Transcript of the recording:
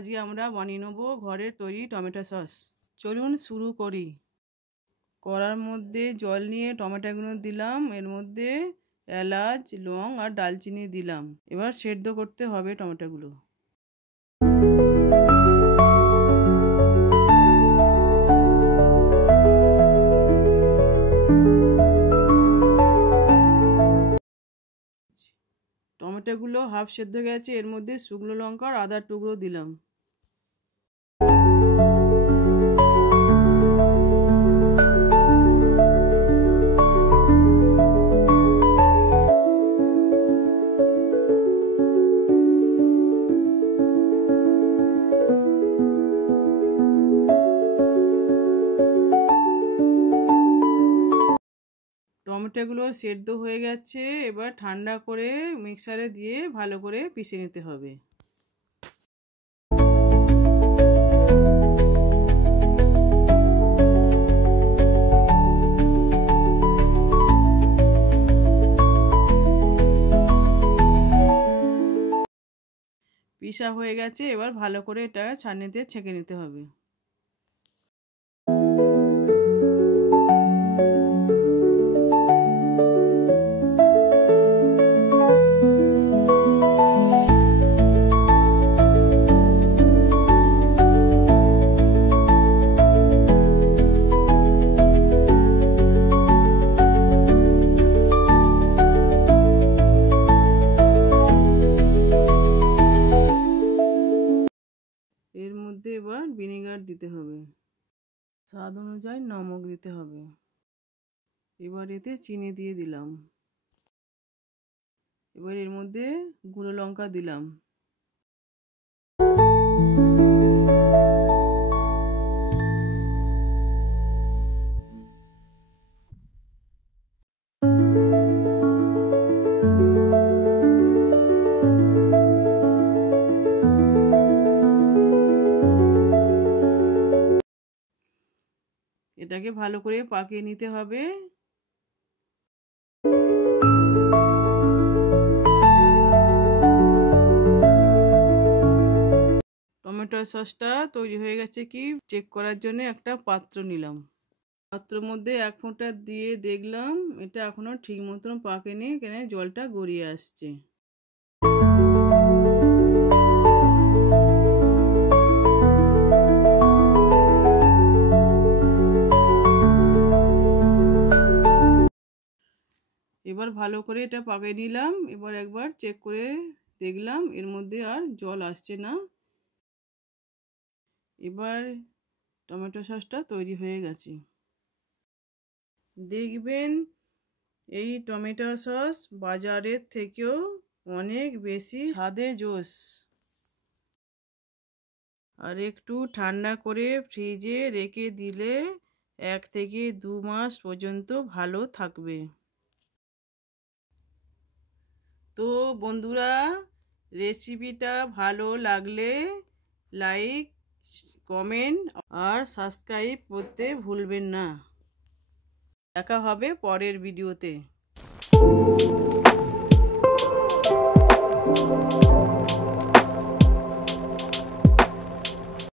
আজকে আমরা বানিয়ে নেব ঘরের তৈরি টমেটো সস। চলুন শুরু করি। কড়ার মধ্যে জল নিয়ে টমেটোগুলো দিলাম, এর মধ্যে এলাচ, লং আর ডালচিনি দিলাম। এবার সেদ্ধ করতে হবে টমেটোগুলো। টমেটোগুলো হাফ সেদ্ধ গেছে, এর মধ্যে শুকনো লঙ্কা আর আদার টুকরো দিলাম। টমেটোগুলো সেদ্ধ হয়ে গেছে, এবার ঠান্ডা করে মিক্সারে দিয়ে ভালো করে পিষে নিতে হবে। পিষা হয়ে গেছে, এবার ভালো করে এটা ছাঁকনিতে ছেঁকে নিতে হবে। এর মধ্যে এবার ভিনেগার দিতে হবে, স্বাদ অনুযায়ী নমক দিতে হবে। এবার এতে চিনি দিয়ে দিলাম। এবার এর মধ্যে গুঁড়ো লঙ্কা দিলাম। এটাকে ভালো করে পাকিয়ে নিতে হবে। টমেটো সসটা তৈরি হয়ে গেছে কি চেক করার জন্য একটা পাত্র নিলাম। পাত্রের মধ্যে এক ফোঁটা দিয়ে দেখলাম এটা এখনো ঠিক মতন পাকেনি, কেন জলটা গড়িয়ে আসছে। এবার ভালো করে এটা পাকিয়ে নিলাম। এবার একবার চেক করে দেখলাম এর মধ্যে আর জল আসছে না। এবার টমেটো সসটা তৈরি হয়ে গেছে। দেখবেন এই টমেটো সস বাজারের থেকেও অনেক বেশি স্বাদে জোস। আর একটু ঠান্ডা করে ফ্রিজে রেখে দিলে 1 থেকে 2 মাস পর্যন্ত ভালো থাকবে। তো বন্ধুরা, রেসিপিটা ভালো লাগলে লাইক, কমেন্ট আর সাবস্ক্রাইব করতে ভুলবেন না। দেখা হবে পরের ভিডিওতে।